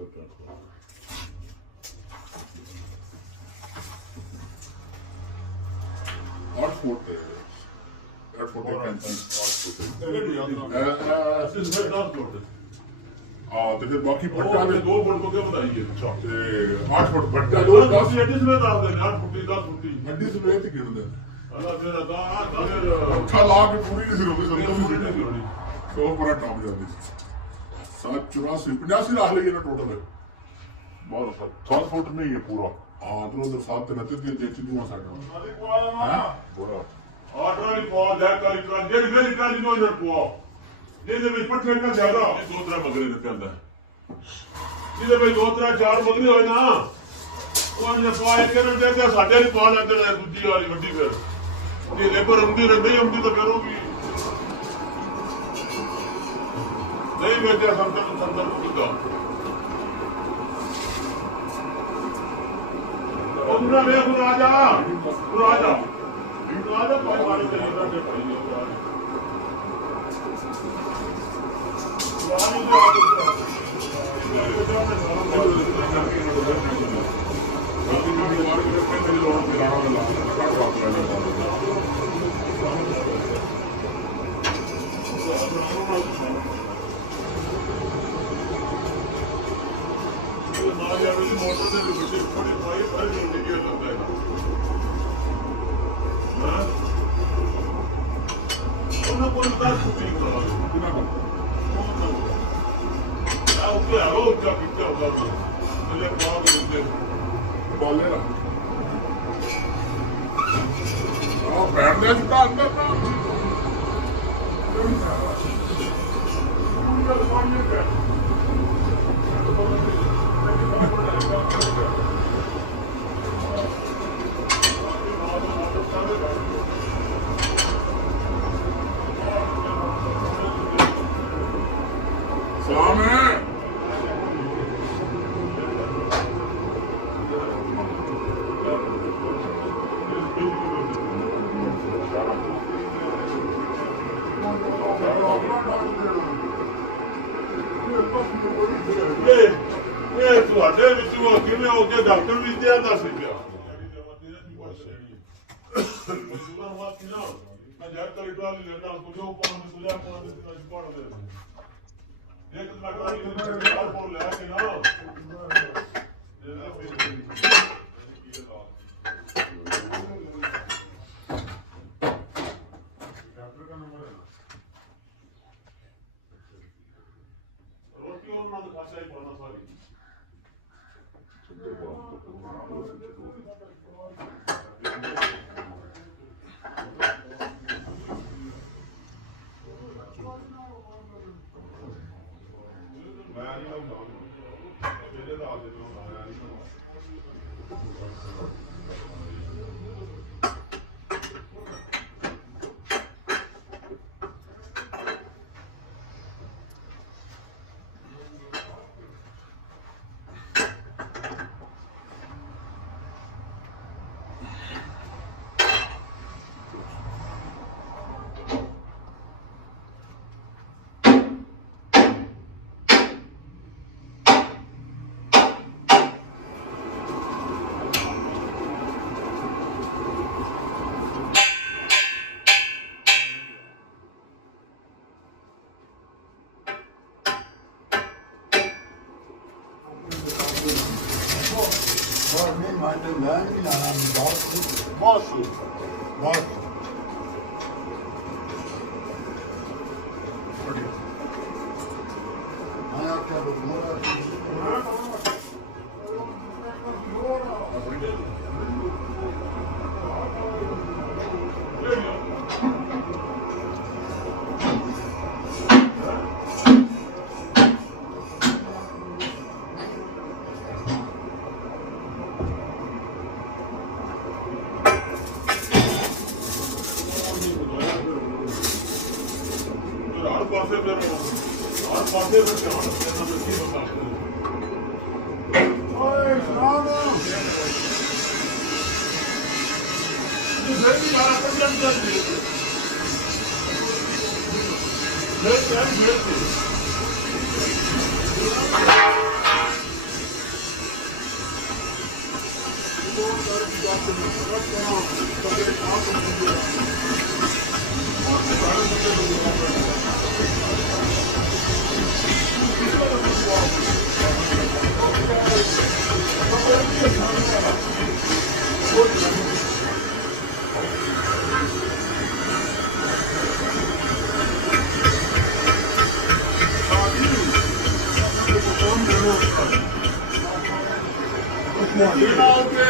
8 foot है 8 foot है 8 foot हाँ तो फिर बाकी भट्टा ने 2 फुट को क्या बताइए 8 फुट भट्टा 10 एडिस में डाल देंगे 8 फुट 10 फुट एडिस में तो गिर दे अल्लाह तेरा दा अच्छा ला के पूरी नहीं होगी पूरी नहीं होगी तो पूरा टॉप जाती 784 85 ला लेंगे ना टोटल है बहुत 7 फुट नहीं है पूरा हाँ तो उधर 7 29 देखी दूंगा साइड हां बोला ऑर्डर को दैट का इतना ये मेरी का नो इधर को ये में पट्टे का ज्यादा 2-3 बगरे के अंदर ये में 2-4 बगरे होए ना ਉਹ ਨੇ ਪਾਏ ਕਰਨ ਦੇ ਤੇ ਸਾਡੇ ਵੀ ਪਾ ਲੈਂਦੇ ਨੇ ਦੂਜੀ ਵਾਲੀ ਵੱਡੀ ਫਿਰ ਇਹ ਲੇਬਰ ਹੁੰਦੀ ਰਹਿੰਦੀ ਤਾਂ ਕਰੋਗੀ ਨਹੀਂ ਵੇਚਿਆ ਸੰਦਰ ਨੂੰ ਕਿਦਾ ਉਹਨਾਂ ਵੇਖ ਨੂੰ ਆ ਜਾ ਪਾਈ ਵਾਲੇ ਤੇ ਇਹਨਾਂ ਦੇ ਪਾਈ बैठने का अंदर ना सलाम है ਇਹ ਤੁਹਾਡੇ ਵਿੱਚੋਂ ਕਿਵੇਂ ਹੋ ਕੇ ਡਾਕਟਰ ਵੀ ਤੇ ਆਂਦਾ ਸੀ ਪਿਆ ਮਜ਼ਦੂਰਾਂ ਵਾਸਤੇ ਨਾ ਮੈਂ ਜੱਟ ਟਰੀਟਮੈਂਟ ਲੈਣਾ ਤੁਝੇ ਪਾਉਣ ਦੇ ਪੜ ਦੇ ਇੱਕ ਮੈਂ ਕਰਾਈ ਨੂੰ ਬਾਹਰ ਬੋਲ ਲੈ ਕੇ ਨਾ डॉक्टर का नंबर है रोटी और ना तो खासा ही पड़ना सारी मैं नहीं लाऊंगा मेरे दाल दे दो मैं नहीं बहुत ਤੁਹਾਡੇ ਨਾਲ ਤੇ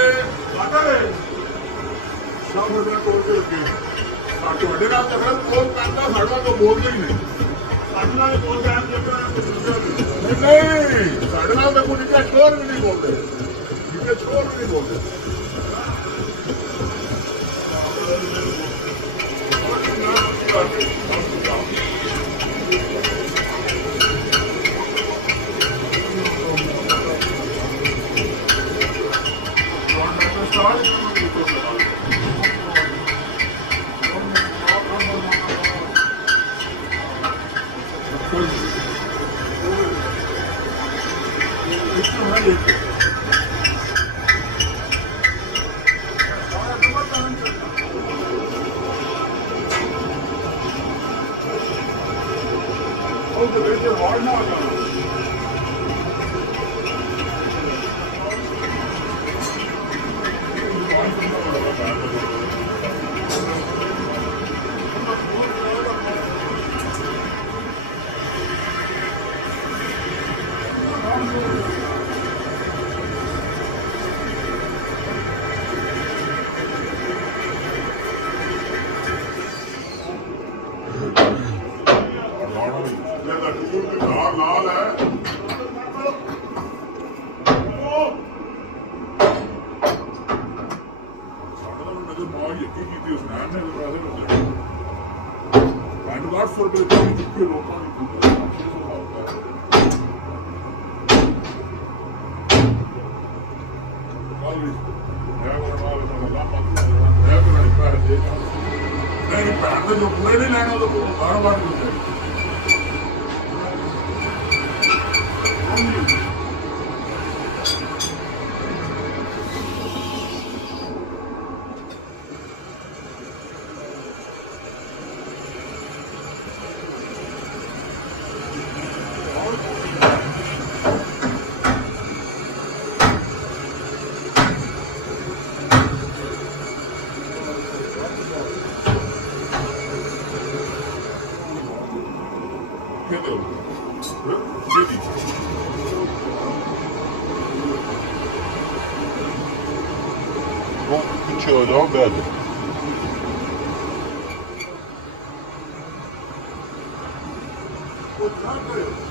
ਸਭ ਰੁਪਇਆ ਤੋੜ ਕੇ ਰੱਖੇ ਤੁਹਾਡੇ ਨਾਲ ਤਾਂ ਫਿਰ ਕੋਲ ਪੈਂਦਾ ਸਾਡਾ ਤਾਂ ਬੋਲਦੇ ਹੀ ਨਹੀਂ ਸਾਡੇ ਨਾਲ ਬੋਲਦੇ ਆਂ ਨਹੀਂ ਸਾਡੇ ਨਾਲ ਤਾਂ ਕੋਈ ਕਿਹਾ ਸ਼ੋਰ ਵੀ ਨਹੀਂ ਬੋਲਦੇ ਕਿਤੇ ਸ਼ੋਰ ਵੀ ਨਹੀਂ ਬੋਲਦੇ नहीं पैर जो पूरे नहीं लेना तो बार बार Nичего, да, дядя? Вот так вот.